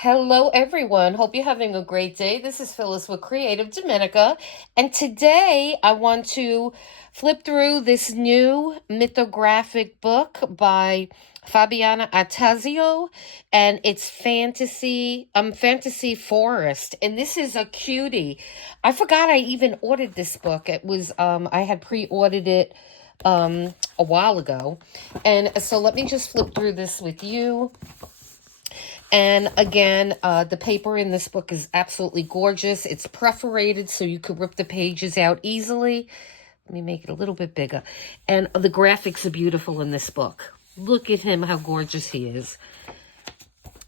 Hello, everyone. Hope you're having a great day. This is Phyllis with CreativeDomenica, and today I want to flip through this new mythographic book by Fabiana Attanasio, and it's fantasy forest, and this is a cutie. I forgot I even ordered this book. It was I had pre-ordered it a while ago, and so let me just flip through this with you. And again, the paper in this book is absolutely gorgeous. It's perforated so you could rip the pages out easily. Let me make it a little bit bigger. And the graphics are beautiful in this book. Look at him, how gorgeous he is.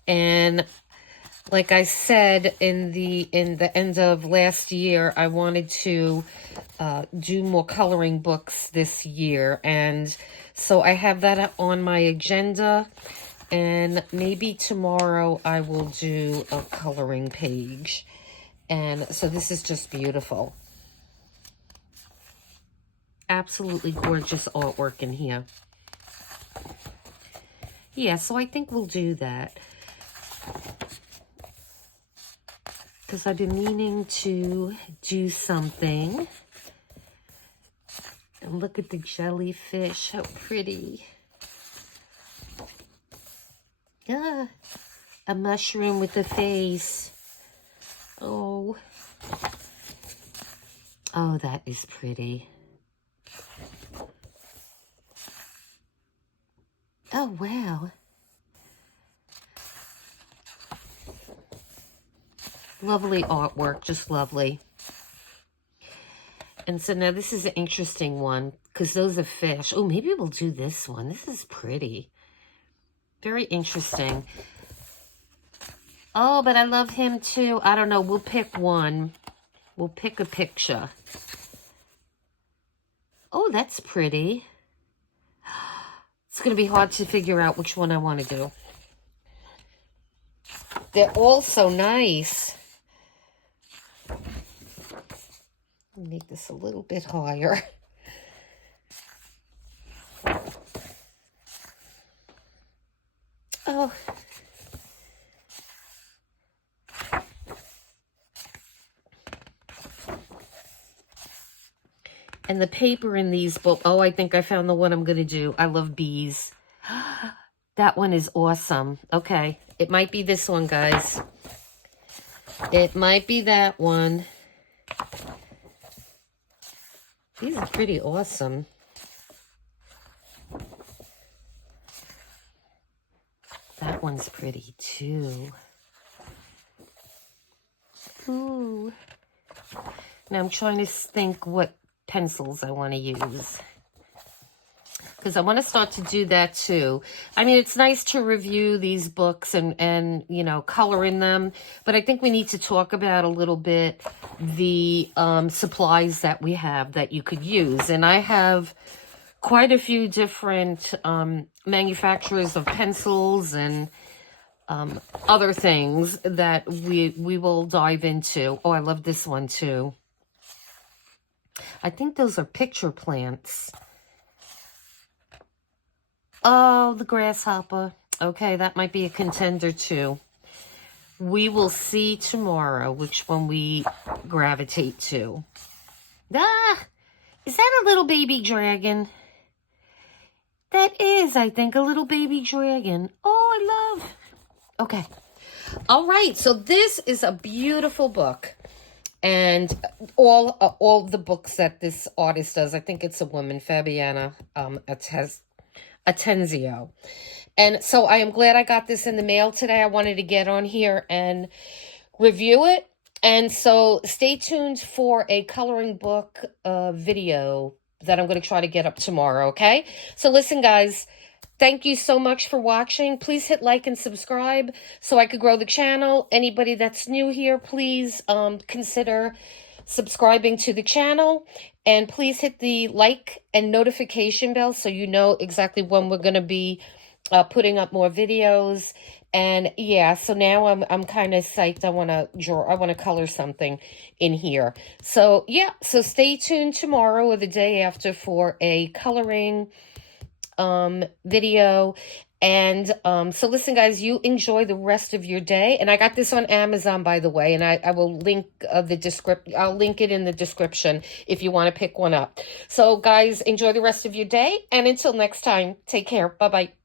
And like I said in the end of last year, I wanted to do more coloring books this year. And so I have that on my agenda. And maybe tomorrow I will do a coloring page. And so this is just beautiful. Absolutely gorgeous artwork in here. Yeah, so I think we'll do that. Because I've been meaning to do something. And look at the jellyfish, how pretty. Ah, a mushroom with a face. Oh, that is pretty. Oh, wow. Lovely artwork, just lovely. And so now this is an interesting one because those are fish. Oh, maybe we'll do this one. This is pretty. Very interesting. Oh, but I love him too. I don't know. We'll pick one. We'll pick a picture. Oh, that's pretty. It's going to be hard to figure out which one I want to do. They're all so nice. Make this a little bit higher. Oh. And the paper in these books, oh, I think I found the one I'm going to do. I love bees. That one is awesome. Okay, it might be this one, guys. It might be that one. These are pretty awesome. That one's pretty too. Ooh. Now I'm trying to think what pencils I want to use, because I want to start to do that too. I mean, it's nice to review these books and you know, color in them, but I think we need to talk about a little bit the supplies that we have that you could use. And I have quite a few different manufacturers of pencils and other things that we will dive into. Oh, I love this one too. I think those are picture plants. Oh, the grasshopper. Okay, that might be a contender too. We will see tomorrow which one we gravitate to. Ah, is that a little baby dragon? That is, I think, a little baby dragon. Oh, I love. Okay. All right, so this is a beautiful book. And all the books that this artist does, I think it's a woman, Fabiana Attanasio. And so I am glad I got this in the mail today. I wanted to get on here and review it. And so stay tuned for a coloring book video that I'm going to try to get up tomorrow, okay? So listen, guys. Thank you so much for watching. Please hit like and subscribe so I could grow the channel. Anybody that's new here, please consider subscribing to the channel. And please hit the like and notification bell so you know exactly when we're going to be putting up more videos. And yeah, so now I'm kind of psyched. I want to color something in here. So yeah, so stay tuned tomorrow or the day after for a coloring video. And so listen, guys, you enjoy the rest of your day. And I got this on Amazon, by the way, and I will link I'll link it in the description if you want to pick one up. So guys, enjoy the rest of your day. And until next time, take care. Bye-bye.